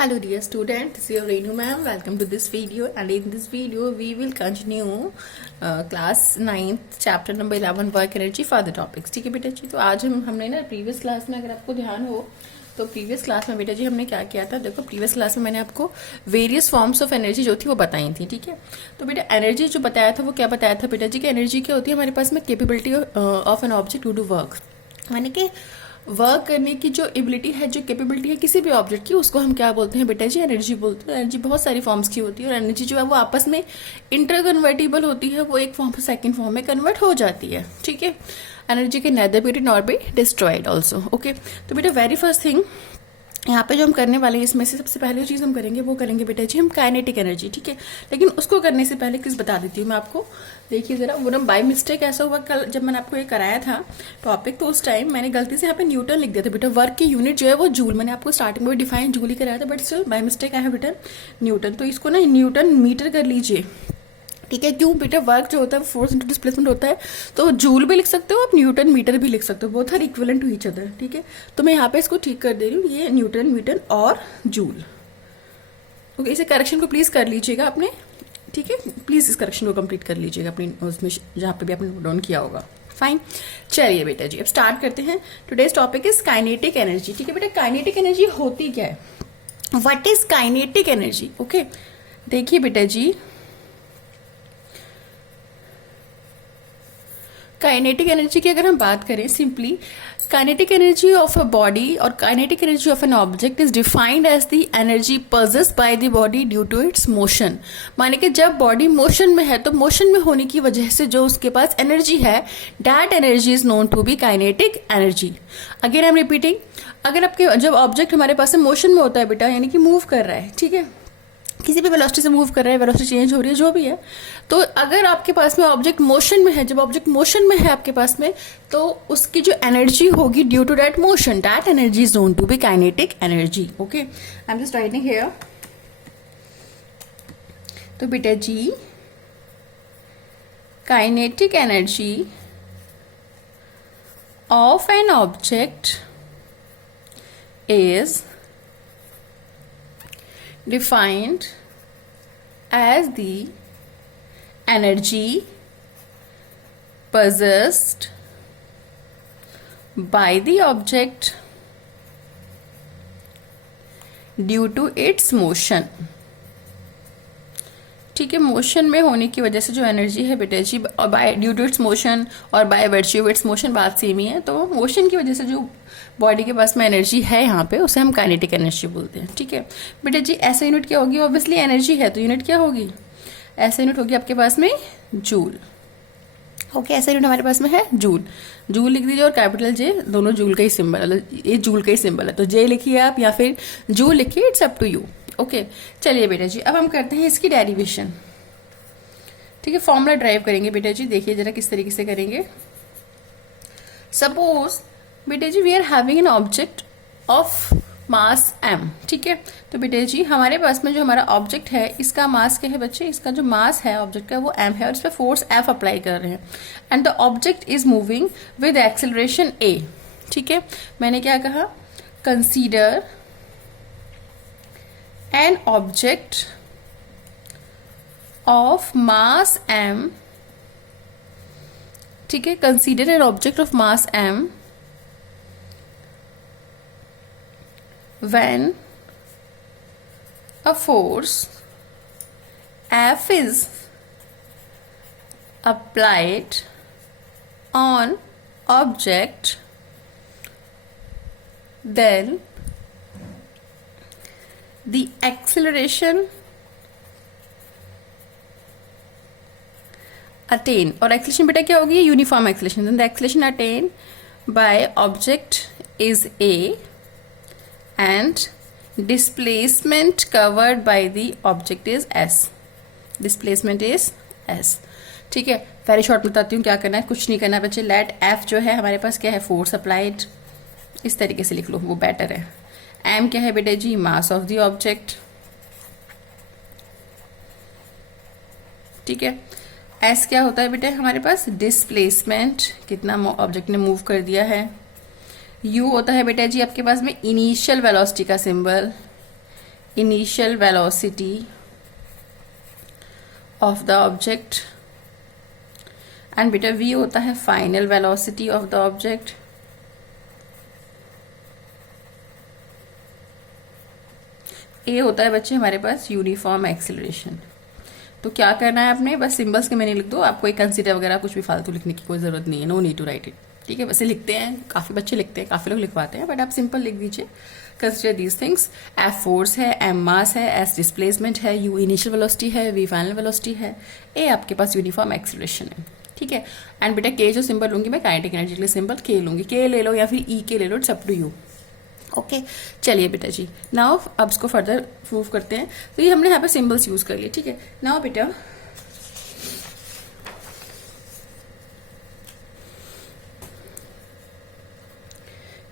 Hello dear student, this is your Renu ma'am. Welcome to this video, and in this video we will continue class 9th chapter number 11 work energy for the topics. ठीक है बेटा जी, तो आज हमने ना previous class में, अगर आपको ध्यान हो तो प्रीवियस क्लास में बेटा जी हमने क्या किया था। देखो प्रीवियस क्लास में मैंने आपको वेरियस फॉर्म्स ऑफ एनर्जी जो थी वो बताई थी। ठीक है, तो बेटा एनर्जी जो बताया था वो क्या बताया था बेटा जी कि एनर्जी क्या होती है हमारे पास में, capability of an object to do work, यानी कि वर्क करने की जो एबिलिटी है, जो कैपेबिलिटी है किसी भी ऑब्जेक्ट की, उसको हम क्या बोलते हैं बेटा जी, एनर्जी बोलते हैं। एनर्जी बहुत सारी फॉर्म्स की होती है और एनर्जी जो है वो आपस में इंटर कन्वर्टिबल होती है, वो एक फॉर्म से सेकंड फॉर्म में कन्वर्ट हो जाती है। ठीक है, एनर्जी के nether B not be destroyed also. Okay, तो बेटा वेरी फर्स्ट थिंग यहाँ पे जो हम करने वाले हैं, इसमें से सबसे पहले चीज़ हम करेंगे वो करेंगे बेटा जी हम काइनेटिक एनर्जी। ठीक है, लेकिन उसको करने से पहले किस बता देती हूँ मैं आपको। देखिए जरा, वो ना बाय मिस्टेक ऐसा हुआ, कल जब मैंने आपको ये कराया था टॉपिक तो उस टाइम मैंने गलती से यहाँ पे न्यूटन लिख दिया था बेटा। वर्क की यूनिट जो है वो जूल, मैंने आपको स्टार्टिंग में डिफाइन जूल ही कराया था, but still by mistake I have written newton. तो इसको ना न्यूटन मीटर कर लीजिए। ठीक है, क्यों बेटा, वर्क जो होता है फोर्स इंटू डिस्प्लेसमेंट होता है, तो जूल भी लिख सकते हो आप, न्यूटन मीटर भी लिख सकते हो, both are equivalent to each other. ठीक है, तो मैं यहाँ पे इसको ठीक कर दे रही हूँ, ये न्यूटन मीटर और जूल। ओके, इसे करेक्शन को प्लीज कर लीजिएगा आपने। ठीक है, प्लीज इस करेक्शन को कंप्लीट कर लीजिएगा अपनी उसमें जहाँ पे भी आपने नोट डाउन किया होगा। फाइन, चलिए बेटा जी अब स्टार्ट करते हैं। Today's topic is kinetic energy. ठीक है बेटा, काइनेटिक एनर्जी होती क्या है, what is kinetic energy. Okay, देखिए बेटा जी, काइनेटिक एनर्जी की अगर हम बात करें simply, kinetic energy of a body और kinetic energy of an object is defined as the energy possessed by the body due to its motion. माने कि जब बॉडी मोशन में है तो मोशन में होने की वजह से जो उसके पास एनर्जी है, that energy is known to be kinetic energy. Again I am repeating, अगर आपके जब ऑब्जेक्ट हमारे पास मोशन में होता है बेटा, यानी कि मूव कर रहा है, ठीक है, किसी भी वेलोसिटी से मूव कर रहा है, वेलोसिटी चेंज हो रही है जो भी है, तो अगर आपके पास में ऑब्जेक्ट मोशन में है, जब ऑब्जेक्ट मोशन में है आपके पास में, तो उसकी जो एनर्जी होगी due to that motion, that energy is known to be kinetic energy. Okay, I am just writing here. तो बेटा जी kinetic energy of an object is defined as the energy possessed by the object due to its motion। ठीक है, motion में होने की वजह से जो एनर्जी है बेटा जी, और by due to its motion और by virtue of its motion, बात सेम ही है। तो मोशन की वजह से जो बॉडी के पास में एनर्जी है यहाँ पे, उसे हम काइनेटिक एनर्जी बोलते हैं। ठीक है बेटा जी, ऐसा यूनिट क्या होगी, ऑब्वियसली एनर्जी है तो यूनिट क्या होगी, ऐसा यूनिट होगी आपके पास में जूल। ओके, ऐसा यूनिट हमारे पास में है जूल। जूल लिख दीजिए और कैपिटल जे, दोनों जूल का ही सिंबल है, ये जूल का ही सिंबल है, तो जे लिखिए आप या फिर जूल लिखिए, it's up to you. Okay, चलिए बेटा जी अब हम करते हैं इसकी डेरिवेशन। ठीक है, फॉर्मूला ड्राइव करेंगे बेटा जी। देखिए जरा किस तरीके से करेंगे। सपोज बेटा जी we are having an object of mass m। ठीक है, तो बेटा जी हमारे पास में जो हमारा ऑब्जेक्ट है, इसका मास क्या है बच्चे, इसका जो मास है ऑब्जेक्ट का वो m है और इस पर फोर्स F अप्लाई कर रहे हैं, and the object is moving with acceleration a। ठीक है, मैंने क्या कहा, consider an object of mass m। ठीक है, consider an object of mass m when a force F is applied on object, then the acceleration attain, और acceleration बेटा क्या होगी, uniform acceleration, then the acceleration attained by object is a and displacement covered by the object is s। displacement is s। ठीक है, very short बताती हूँ क्या करना है, कुछ नहीं करना है बच्चे। लेट f जो है हमारे पास क्या है, फोर्स अप्लाइड, इस तरीके से लिख लो वो बेटर है। m क्या है बेटा जी, मास ऑफ द ऑब्जेक्ट। ठीक है, s क्या होता है बेटा हमारे पास, डिस्प्लेसमेंट, कितना ऑब्जेक्ट ने मूव कर दिया है। u होता है बेटा जी आपके पास में इनिशियल वेलोसिटी का symbol, initial velocity of the object, and बेटा v होता है final velocity of the object. a होता है बच्चे हमारे पास यूनिफॉर्म एक्सेलरेशन। तो क्या करना है आपने, बस सिंबल्स के मैंने लिख दो, आपको एक कंसीडर वगैरह कुछ भी फालतू लिखने की कोई जरूरत नहीं है, no need to write it. ठीक है, वैसे लिखते हैं, काफी बच्चे लिखते हैं, काफी लोग लिखवाते हैं, बट आप सिंपल लिख दीजिए। Consider these things, F force है, एम मास है, एस डिस्प्लेसमेंट है, यू इनिशियल वेलोसिटी है, वी फाइनल वेलोसिटी है, ए आपके पास यूनिफॉर्म एक्सेलरेशन है। ठीक है, एंड बेटा के जो सिंबल लूंगी मैं काइनेटिक एनर्जी के लिए सिंबल के लूंगी, के ले लो या फिर ई के ले लो, it's up to you. Okay चलिए बेटा जी, नाउ अब इसको फर्दर प्रूव करते हैं। तो ये हमने यहाँ पे सिंबल्स यूज कर लिए। ठीक है, नाउ बेटा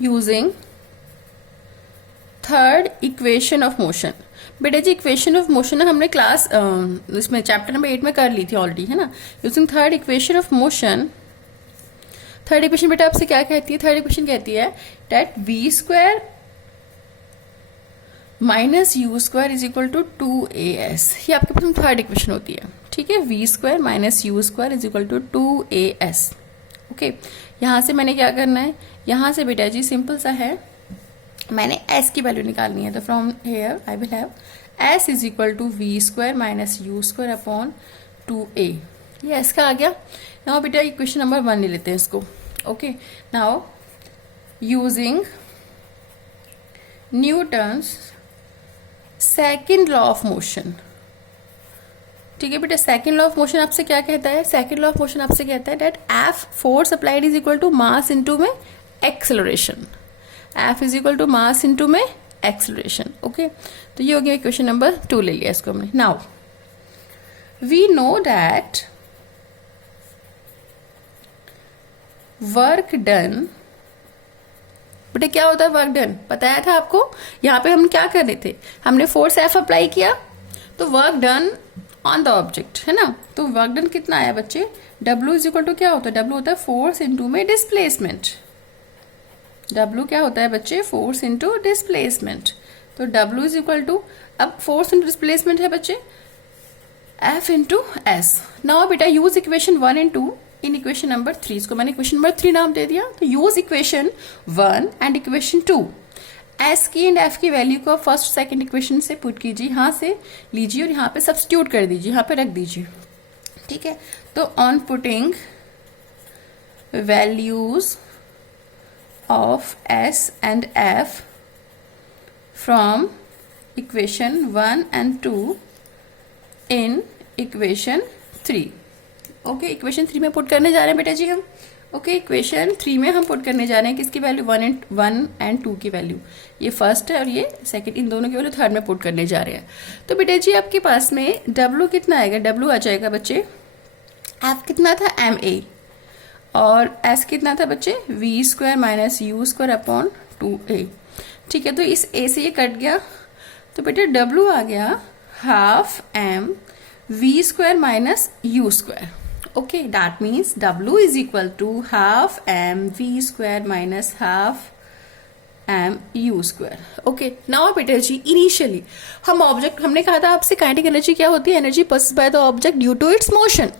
using third equation of motion. बेटा जी इक्वेशन ऑफ मोशन हमने क्लास इसमें चैप्टर नंबर 8 में कर ली थी ऑलरेडी, है ना। Using third equation of motion, third equation बेटा आपसे क्या कहती है, थर्ड इक्वेशन कहती है that v square minus u square is equal to 2as। ये आपके पास थर्ड इक्वेशन होती है। ठीक है, v square minus u square is equal to 2as। Okay, यहां से मैंने क्या करना है, यहां से बेटा जी सिंपल सा है, मैंने s की वैल्यू निकालनी है। तो from here I will have s is equal to v square minus u square upon 2a। ये s का आ गया। नाउ बेटा इक्वेशन नंबर 1 ले लेते हैं इसको। Okay, now using Newton's second law of motion. ठीक है बेटा, सेकेंड लॉ ऑफ मोशन आपसे क्या कहता है, सेकेंड लॉ ऑफ मोशन आपसे कहता है that F force applied is equal to mass into में acceleration, F is equal to mass into में एक्सेलरेशन। ओके, तो ये हो गया इक्वेशन नंबर 2 ले लिया इसको हमने। Now we know that work done, बेटा क्या होता है वर्क डन, बताया था आपको। यहां पे हम क्या कर रहे थे, हमने फोर्स एफ अप्लाई किया, तो work done on the object, है ना। तो वर्क डन कितना आया बच्चे, W इज इक्वल टू क्या होता है, W होता है फोर्स इनटू में डिस्प्लेसमेंट। W क्या होता है बच्चे, फोर्स इनटू डिस्प्लेसमेंट। तो W इज इक्वल टू, अब फोर्स इनटू डिस्प्लेसमेंट है बच्चे F इनटू S। नाउ बेटा use equation 1 and 2 in equation number 3, इसको मैंने इक्वेशन नंबर 3 नाम दे दिया। तो use equation 1 and equation 2, S की एंड एफ की वैल्यू को फर्स्ट सेकंड इक्वेशन से पुट कीजिए, यहां से लीजिए और यहां पे सब्स्टिट्यूट कर दीजिए, यहां पे रख दीजिए। ठीक है, तो on putting values of S and F from equation 1 and 2 in equation 3। Okay, equation 3 में पुट करने जा रहे हैं बेटा जी हम। ओके, इक्वेशन 3 में हम पुट करने जा रहे हैं किसकी वैल्यू, 1 एंड 2 की वैल्यू। ये फर्स्ट है और ये सेकंड, इन दोनों की वैल्यू थर्ड में पुट करने जा रहे हैं। तो बेटा जी आपके पास में W कितना आएगा, W आ जाएगा बच्चे, F कितना था ma, और S कितना था बच्चे V square minus u square upon 2a। ठीक है, तो इस a से ये कट गया, तो बेटा W आ गया half m V square minus u square. Okay, that means W is equal to half m v square minus half m u square. Okay, now बेटा जी इनिशियली हम ऑब्जेक्ट, हमने कहा था आपसे काइनेटिक एनर्जी क्या होती है, energy possessed by the object due to its motion.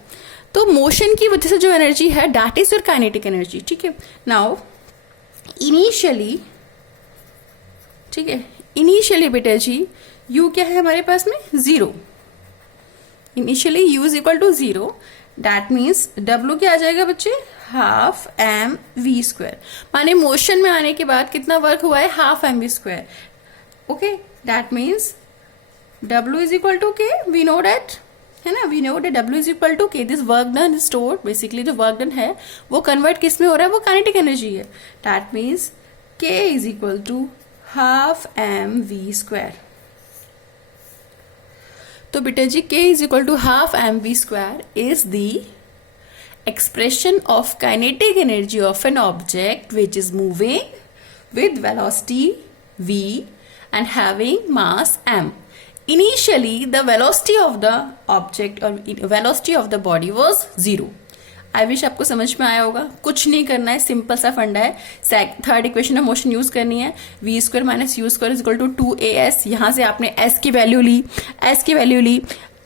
तो मोशन की वजह से जो एनर्जी है that is your kinetic energy. ठीक है, नाउ इनिशियली, ठीक है, इनिशियली बेटा जी u क्या है हमारे पास में 0, initially u is equal to 0, that means W क्या आ जाएगा बच्चे, हाफ m v स्क्वायर, माने मोशन में आने के बाद कितना वर्क हुआ है, half m v square. Okay, that means W is equal to k, we know that, है ना, we know that W is equal to k, this work done is stored, basically जो वर्क डन है वो convert किस में हो रहा है, वो काइनेटिक एनर्जी है। That means k is equal to half m v square. तो बेटा जी k is equal to half m v square is the expression of kinetic energy of an object which is moving with velocity v and having mass m. Initially the velocity of the object or velocity of the body was 0. I wish आपको समझ में आया होगा। कुछ नहीं करना है, simple सा फंडा है। Third equation of motion use करनी है, v square minus u square is equal to 2as। यहां से आपने s की वैल्यू ली,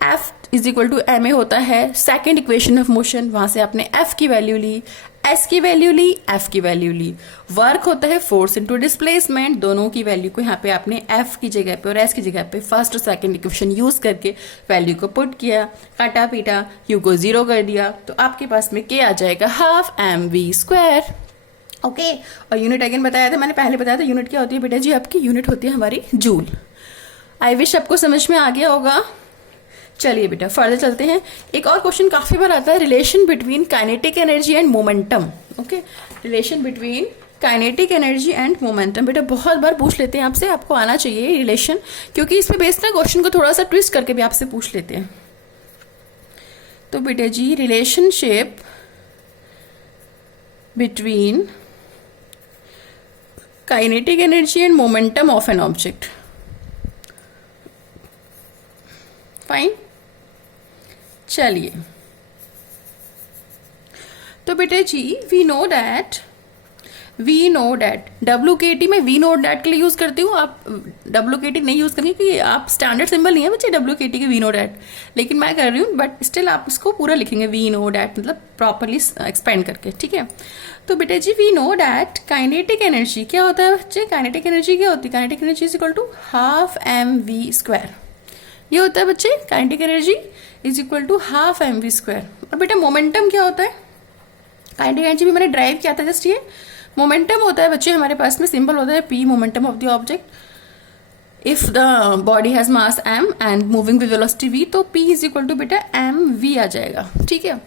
f is equal to ma होता है सेकेंड इक्वेशन ऑफ मोशन, वहां से आपने f की वैल्यू ली, s की वैल्यू ली, f की वैल्यू ली। वर्क होता है फोर्स इनटू डिस्प्लेसमेंट, दोनों की वैल्यू को यहाँ पे आपने f की जगह पे और s की जगह पे फर्स्ट और सेकंड इक्वेशन यूज करके वैल्यू को पुट किया, काटा पीटा, u को 0 कर दिया, तो आपके पास में k आ जाएगा हाफ mv स्क्वायर। ओके, और यूनिट अगेन बताया था, मैंने पहले बताया था यूनिट क्या होती है बेटा जी, आपकी यूनिट होती है हमारी जूल। आई विश आपको समझ में आ गया होगा। चलिए बेटा फर्दर चलते हैं। एक और क्वेश्चन काफी बार आता है, relation between kinetic energy and momentum. Okay, relation between kinetic energy and momentum बेटा बहुत बार पूछ लेते हैं आपसे, आपको आना चाहिए रिलेशन, क्योंकि इसमें बेस्ड ना क्वेश्चन को थोड़ा सा ट्विस्ट करके भी आपसे पूछ लेते हैं। तो बेटा जी relationship between kinetic energy and momentum of an object. Fine, चलिए तो बेटे जी वी नो दैट WKT में वी नो डैट के लिए यूज करती हूँ, आप WKT नहीं यूज करेंगे क्योंकि आप स्टैंडर्ड सिंबल नहीं है बच्चे WKT के वी नो डैट, लेकिन मैं कर रही हूँ, बट स्टिल आप इसको पूरा लिखेंगे वी नो डैट, मतलब प्रॉपरली एक्सपेंड करके, ठीक है। तो बेटे जी we know that kinetic energy क्या होता है बच्चे, काइनेटिक एनर्जी क्या होती है, kinetic energy is equal to half mv square, ये होता है बच्चे kinetic energy is equal to half mv square. और बेटा मोमेंटम क्या होता है, काइनेटिक एनर्जी भी मैंने ड्राइव किया था जस्ट, ये मोमेंटम होता है बच्चे हमारे पास में सिंबल होता है p, momentum of the object. If the body has mass m and moving with velocity v, तो p इज इक्वल टू बेटा mv आ जाएगा, ठीक है।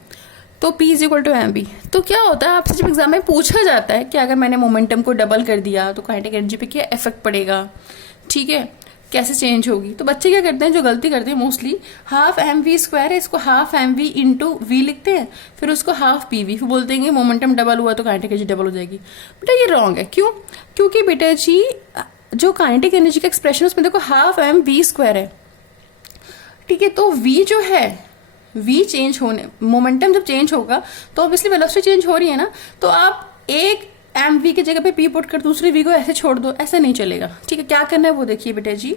तो p is equal to mv। तो क्या होता है आपसे जब एग्जाम में पूछा जाता है कि अगर मैंने मोमेंटम को डबल कर दिया तो काइनेटिक एनर्जी पे क्या इफेक्ट पड़ेगा, ठीक है, कैसे चेंज होगी, तो बच्चे क्या करते हैं, जो गलती करते हैं मोस्टली, हाफ mv स्क्वायर है, इसको हाफ mv इंटू v लिखते हैं, फिर उसको हाफ pv, फिर बोलते हैं मोमेंटम डबल हुआ तो काइनेटिक एनर्जी डबल हो जाएगी। बेटा ये रॉन्ग है, क्यों, क्योंकि बेटा जी जो काइनेटिक एनर्जी का एक्सप्रेशन उसमें देखो हाफ mv स्क्वायर है, ठीक है। तो v जो है, v चेंज होने, मोमेंटम जब चेंज होगा तो ऑब्वियसली वेलोसिटी चेंज हो रही है ना, तो आप एक mv की जगह पे p पुट कर दूसरी v को ऐसे छोड़ दो, ऐसा नहीं चलेगा, ठीक है। क्या करना है वो देखिए बेटा जी,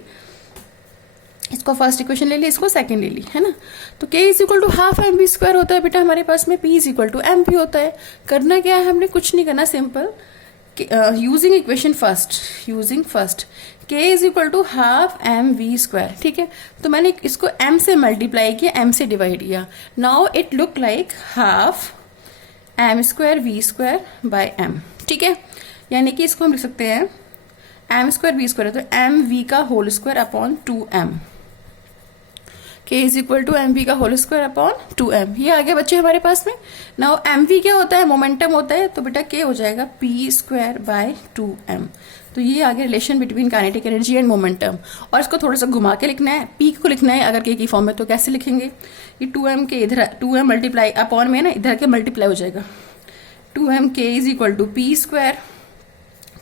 इसको फर्स्ट इक्वेशन ले ली, इसको सेकंड ले ली, है ना। तो k is equal to half mv square होता है बेटा हमारे पास में, p is equal to mv होता है। करना क्या है, हमने कुछ नहीं करना, simple using equation first k is equal to half mv square, ठीक है। तो मैंने इसको m से मल्टीप्लाई किया, m से डिवाइड किया, now it look like half m square v square by m, ठीक है। यानी कि इसको हम लिख सकते हैं m स्क्वायर v स्क्वायर है तो mv का whole square upon 2m, k is equal to mv का होल स्क्वायर अपॉन 2m। ये आ गया बच्चे हमारे पास में। नाउ mv क्या होता है, मोमेंटम होता है, तो बेटा k हो जाएगा p स्क्वायर बाय 2m। तो ये आ गया relation between kinetic energy and momentum. और इसको थोड़ा सा घुमा के लिखना है, p को लिखना है अगर k की फॉर्म में, तो कैसे लिखेंगे, ये 2m के इधर 2m मल्टीप्लाई अपॉन में ना, इधर के मल्टीप्लाई हो जाएगा, 2m k is equal to p square,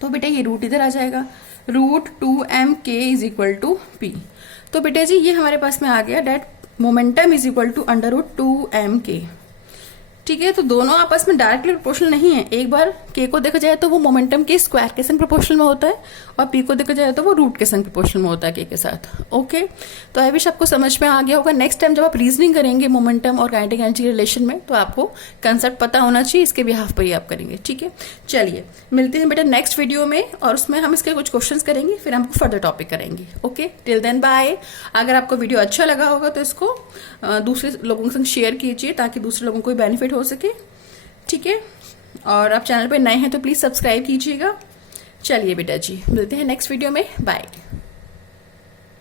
तो बेटा ये रूट इधर आ जाएगा, root 2m k is equal to p। तो बेटा जी ये हमारे पास में आ गया that momentum is equal to under root 2m k, ठीक है। तो दोनों आपस में डायरेक्टली प्रोपोर्शनल नहीं है, एक बार k को देखा जाए तो वो मोमेंटम के स्क्वायर के संग प्रोपोर्शनल में होता है, और p को देखा जाए तो वो रूट के संग प्रोपोर्शनल में होता है k के साथ। ओके, तो आई विश आपको समझ में आ गया होगा। नेक्स्ट टाइम जब आप रीजनिंग करेंगे मोमेंटम और काइनेटिक एनर्जी रिलेशन में, तो आपको कंसेप्ट पता होना चाहिए, इसके बिहाफ पर ही आप करेंगे, ठीक है। चलिए मिलते हैं बेटा नेक्स्ट वीडियो में, और उसमें हम इसके कुछ क्वेश्चन करेंगे, फिर हम फर्दर टॉपिक करेंगे। Okay, till then bye. अगर आपको वीडियो अच्छा लगा होगा तो इसको दूसरे लोगों के संग शेयर कीजिए ताकि दूसरे लोगों को बेनिफिट हो सके, ठीक है। और आप चैनल पे नए हैं तो प्लीज सब्सक्राइब कीजिएगा। चलिए बेटा जी मिलते हैं नेक्स्ट वीडियो में, बाय।